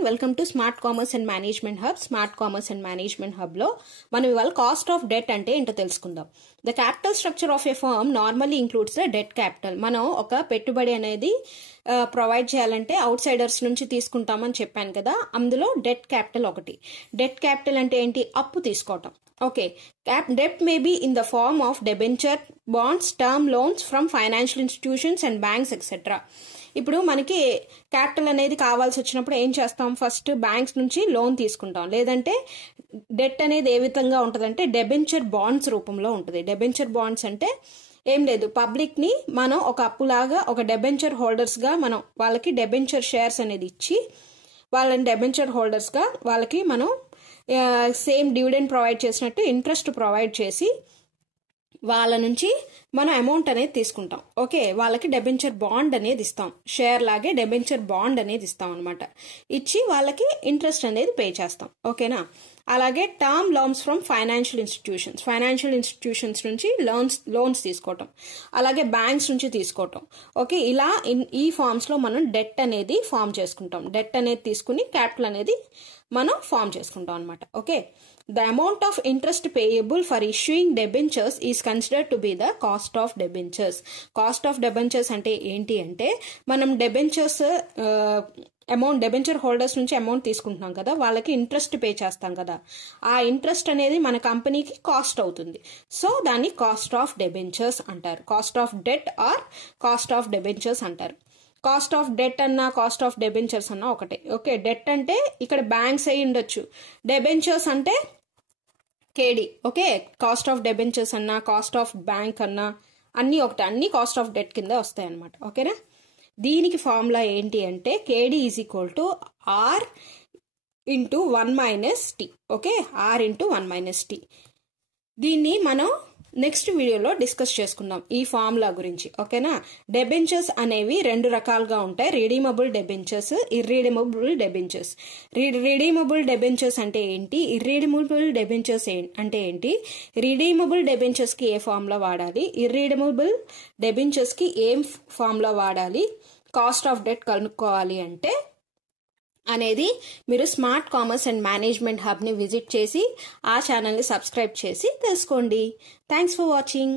everyone, welcome to Smart Commerce and Management Hub. Smart Commerce and Management Hub లో మనం ఇవాళ cost of debt అంటే ఏంటో తెలుసుకుందాం. The capital structure of a firm normally includes the debt capital. మనం ఒక పెట్టుబడి అనేది ప్రొవైడ్ చేయాలంటే అవుట్ సైడర్స్ నుంచి తీసుకుంటామని చెప్పాను కదా, అందులో డెట్ క్యాపిటల్ ఒకటి. డెట్ క్యాపిటల్ అంటే ఏంటి? అప్పు తీసుకోవటం. Okay, debt may be in the form of debenture, bonds, term loans from financial institutions and banks etcetera. ఇప్పుడు మనకి క్యాపిటల్ అనేది కావాల్సి వచ్చినప్పుడు ఏం చేస్తాం? ఫస్ట్ బ్యాంక్స్ నుంచి లోన్ తీసుకుంటాం, లేదంటే డెట్ అనేది ఏ విధంగా ఉంటుందంటే డెబెంచర్ బాండ్స్ రూపంలో ఉంటుంది. డెబెంచర్ బాండ్స్ అంటే ఏం లేదు, పబ్లిక్ ని మనం ఒక అప్పులాగా ఒక డెబెంచర్ హోల్డర్స్ గా మనం వాళ్ళకి డెబెంచర్ షేర్స్ అనేది ఇచ్చి వాళ్ళని డెబెంచర్ హోల్డర్స్ గా వాళ్ళకి మనం సేమ్ డివిడెండ్ ప్రొవైడ్ చేసినట్టు ఇంట్రెస్ట్ ప్రొవైడ్ చేసి వాళ్ళ నుంచి మనం అమౌంట్ అనేది తీసుకుంటాం. ఓకే, వాళ్ళకి డెబెంచర్ బాండ్ అనేది ఇస్తాం, షేర్ లాగే డెబెంచర్ బాండ్ అనేది ఇస్తాం అనమాట. ఇచ్చి వాళ్ళకి ఇంట్రెస్ట్ అనేది పే చేస్తాం. ఓకేనా? అలాగే term loans from financial institutions నుంచి లోన్స్ తీసుకోవటం, అలాగే బ్యాంక్స్ నుంచి తీసుకోవటం. ఓకే, ఇలా ఈ ఫార్మ్స్ లో మనం డెట్ అనేది ఫార్మ్ చేసుకుంటాం. డెట్ అనేది తీసుకుని క్యాపిటల్ అనేది మనం ఫార్మ్ చేసుకుంటాం అనమాట. Okay, the amount of interest payable for issuing debentures is considered to be the cost of debentures. Cost of debentures అంటే ఏంటి అంటే, మనం డెబెంచర్స్ అమౌంట్ డెబెంచర్ హోల్డర్స్ నుంచి అమౌంట్ తీసుకుంటున్నాం కదా, వాళ్ళకి ఇంట్రెస్ట్ పే చేస్తాం కదా, ఆ ఇంట్రెస్ట్ అనేది మన కంపెనీకి కాస్ట్ అవుతుంది. సో దాన్ని కాస్ట్ ఆఫ్ డెబెంచర్స్ అంటారు. Cost of debt or cost of debentures అంటారు. కాస్ట్ ఆఫ్ డెట్ అన్నా కాస్ట్ ఆఫ్ డెబెంచర్స్ అన్నా ఒకటే. ఓకే, డెట్ అంటే ఇక్కడ బ్యాంక్స్ అయి ఉండొచ్చు, డెబెంచర్స్ అంటే కేడి. ఓకే, కాస్ట్ ఆఫ్ డెబెంచర్స్ అన్నా కాస్ట్ ఆఫ్ బ్యాంక్ అన్నా అన్ని ఒకటే, అన్ని కాస్ట్ ఆఫ్ డెట్ కింద వస్తాయి అనమాట. ఓకేనా? దీనికి ఫార్ములా ఏంటి అంటే K D is equal to R into 1 - T. Okay, R into 1 - T. దీన్ని మనం నెక్స్ట్ వీడియోలో డిస్కస్ చేసుకుందాం ఈ ఫార్ములా గురించి. ఓకేనా? డెబెంచర్స్ అనేవి రెండు రకాలుగా ఉంటాయి, redeemable debentures, irredeemable debentures. Redeemable debentures అంటే ఏంటి, ఇర్రిడీమబుల్ డెబెంచర్స్ అంటే ఏంటి, రిడీమబుల్ డెబెంచర్స్ కి ఏ ఫార్ములా వాడాలి, ఇర్రిడీమబుల్ డెబెంచర్స్ కి ఏం ఫార్ములా వాడాలి, కాస్ట్ ఆఫ్ డెట్ కనుక్కోవాలి అంటే అనేది మీరు smart commerce and management hub ని విజిట్ చేసి ఆ ఛానల్ ని సబ్స్క్రైబ్ చేసి తెలుసుకోండి. Thanks for watching.